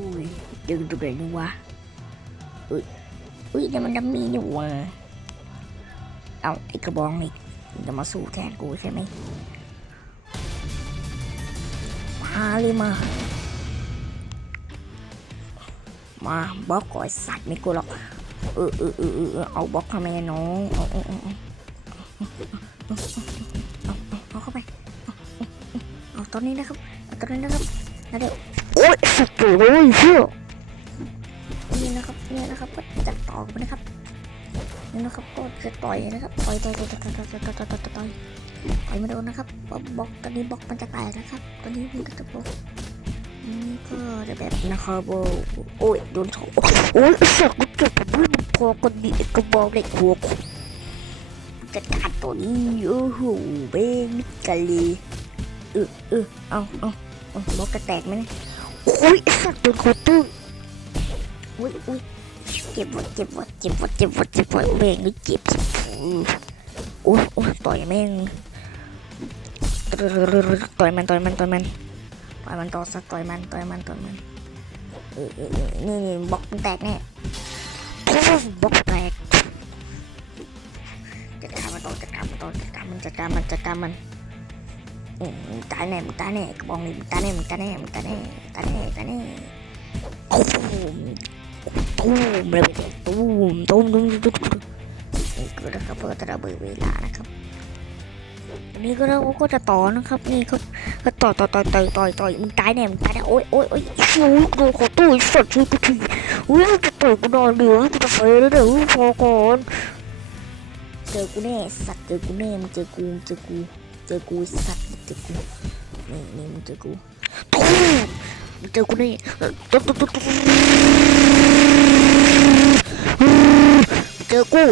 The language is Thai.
อุ้ยดึงตรงไหนนี่วะอุ้ยอุ้ยนี่มันดัมมี่นี่วะเอาไอ้กระบองนี่จะมาสู้แทนกูใช่ไหมมาเลยมา มาบล็อกก่อยสัตว์ไม่กลัวหรอกเออเออเออเออเอาบล็อกทำไมน้องเอาเอาเอาเอาเข้าไป เอาตอนนี้นะครับ เอาตอนนี้นะครับแล้วเดี๋ยว อ้ยสัตว์โอ้ยเชี่ยนี่นะครับนี่นะครับก็จะต่อไปนะครับนี่นะครับก็จะต่อยนะครับต่อยต่อยต่อยต่อยต่อยต่อยต่อยต่อยต่อยต่อยม่โดนนะครับบล็อกตอนนี้บล็อกมันจะแตกนะครับตอนนี้มันก็จะบล็อกนี่ก็จะแบบนะครับโอ้โอ้ยโดนโถโอ้ยสักกูเจ็บผมมันพอกันดีกระบอกเหล็กหัวจัดการตัวนี้โอ้โหเบ้มิดกันเลยเออเออเอาเอาเอาบอกกระแตกไหมเนี่ย อ้ยสักโดนโคตรอุ้ยอุ้ยเจ็บวะเจ็บวะเจ็บวะเจ็บวะเจ็บวะเบ้งนี่เจ็บโอ้ยโอ้ยต่อยแม่งต่อยมันต่อยมันต่อยมัน ต่อยมันต่อสักต่อยมันต่อยมันต่อยมันเออเออเออนี่นี่บล็อกมันแตกแน่บล็อกแตกจัดการมันต่อจัดการมันต่อจัดการมันจัดการมันจัดการมันอืมมึง ตายแน่มึงตายแน่กระบองนี่มึงตายแน่มึงตายแน่มึงตายแน่ตายแน่ตายแน่ตูมตูมเลยตูมตูมตูมตูมตูมนี่ก็นะครับเพื่อจะระเบิดเวลานะครับนนี้ก็เราก็จะต่อนะครับ นี่ก็ก็ต่อต่อต่อต่อยต่อยต่อยมึงตายแน่มึงตายแน่โอ๊ยโอ๊ยโอ๊ยชูกูขอตู้สัตว์ช่วยกูทีอุ้ยจะต่อยกูนอนเดี๋ยวกูจะเฟยแล้วเดี๋ยวพอก่อนเจอกูแน่สัตว์เจอกูแน่มึงเจอกูเจอกู เจอกูไอ้สัตว์มึงเจอกูนี่นี่มึงเจอกูตู้มึงเจอกูแน่ตุ๊บตุ๊บตุ๊บตุ๊บเจอกู